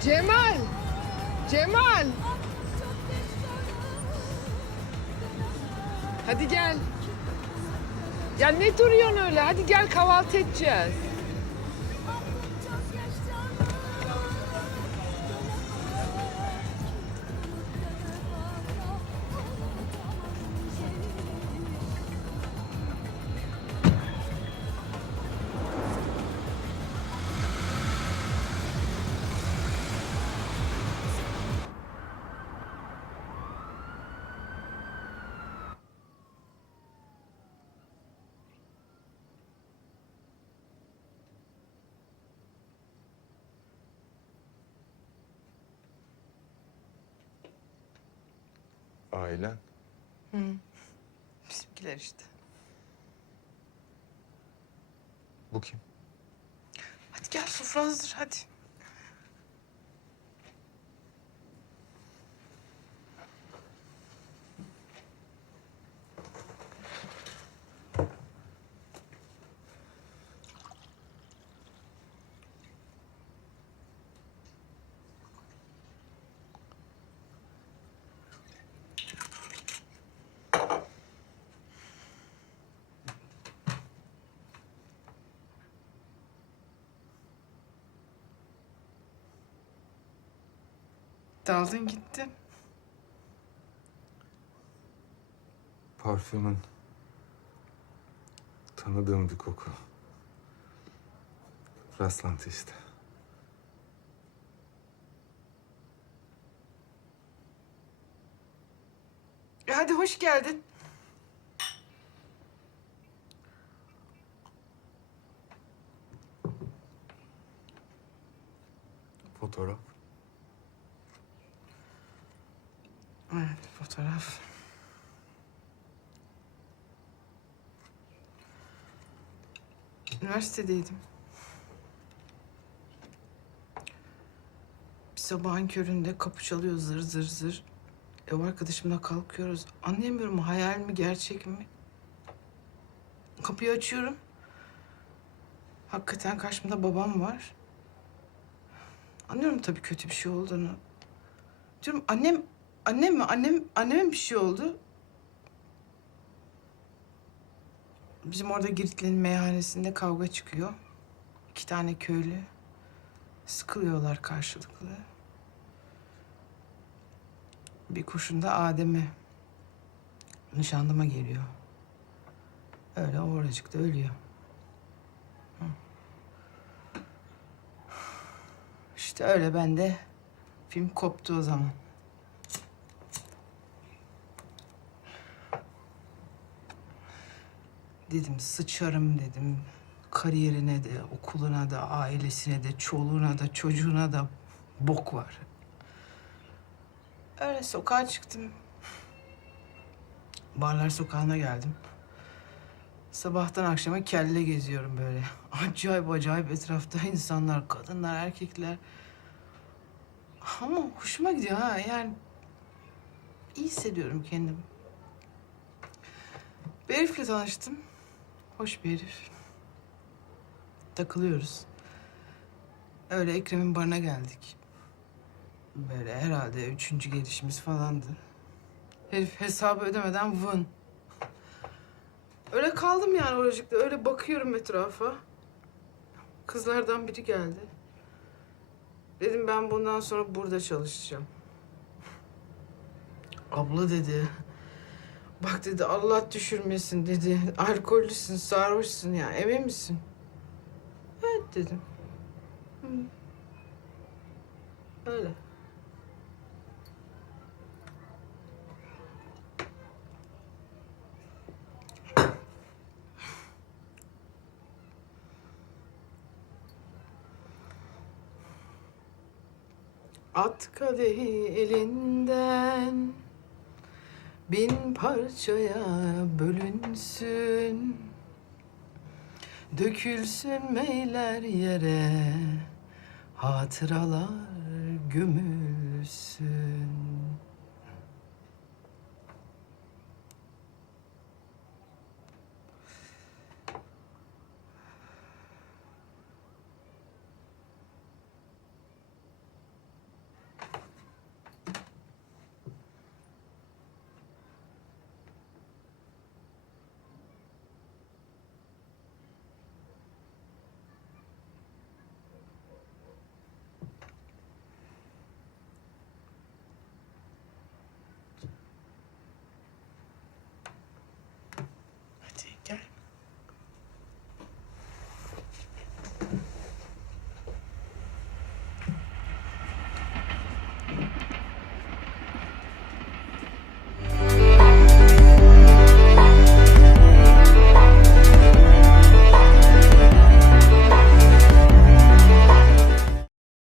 Cemal. Cemal. Hadi gel. Ya ne duruyorsun öyle? Hadi gel kahvaltı edeceğiz. Ailen? Hı. Bizimkiler işte. Bu kim? Hadi gel sofra hazır hadi. Daldın gittin. Parfümün tanıdığım bir koku. Rastlantı işte. E Hadi hoş geldin. Fotoğraf. Evet, fotoğraf. Üniversitedeydim. Bir sabahın köründe kapı çalıyor zır zır zır. Ev arkadaşımla kalkıyoruz. Anlayamıyorum hayal mi gerçek mi? Kapıyı açıyorum. Hakikaten karşımda babam var. Anlıyorum tabii kötü bir şey olduğunu. Diyorum annem Annem mi? Annem, anneme bir şey oldu. Bizim orada Giritli'nin meyhanesinde kavga çıkıyor. İki tane köylü. Sıkılıyorlar karşılıklı. Bir kurşun da Adem'e. Nişanlıma geliyor. Öyle oracıkta ölüyor. İşte öyle ben de film koptu o zaman. dedim sıçarım dedim. Kariyerine de, okuluna da, ailesine de, çoluğuna da, çocuğuna da bok var. Öyle sokağa çıktım. Barlar sokağına geldim. Sabahtan akşama kelle geziyorum böyle. Acayip acayip etrafta insanlar, kadınlar, erkekler. Ama hoşuma gidiyor ha yani. iyi hissediyorum kendimi. Bir herifle tanıştım. Hoş bir herif. Takılıyoruz. Öyle Ekrem'in barına geldik. Böyle herhalde üçüncü gelişimiz falandı. Herif hesabı ödemeden vın. Öyle kaldım yani oracıkta. Öyle bakıyorum etrafa. Kızlardan biri geldi. Dedim ben bundan sonra burada çalışacağım. Abla dedi. Bak dedi Allah düşürmesin dedi. Alkollüsün, sarhoşsun ya. Emin misin? Evet dedim. Hı. Öyle. At kadehi elinden bin parçaya bölünsün Dökülsün meyler yere Hatıralar gömülsün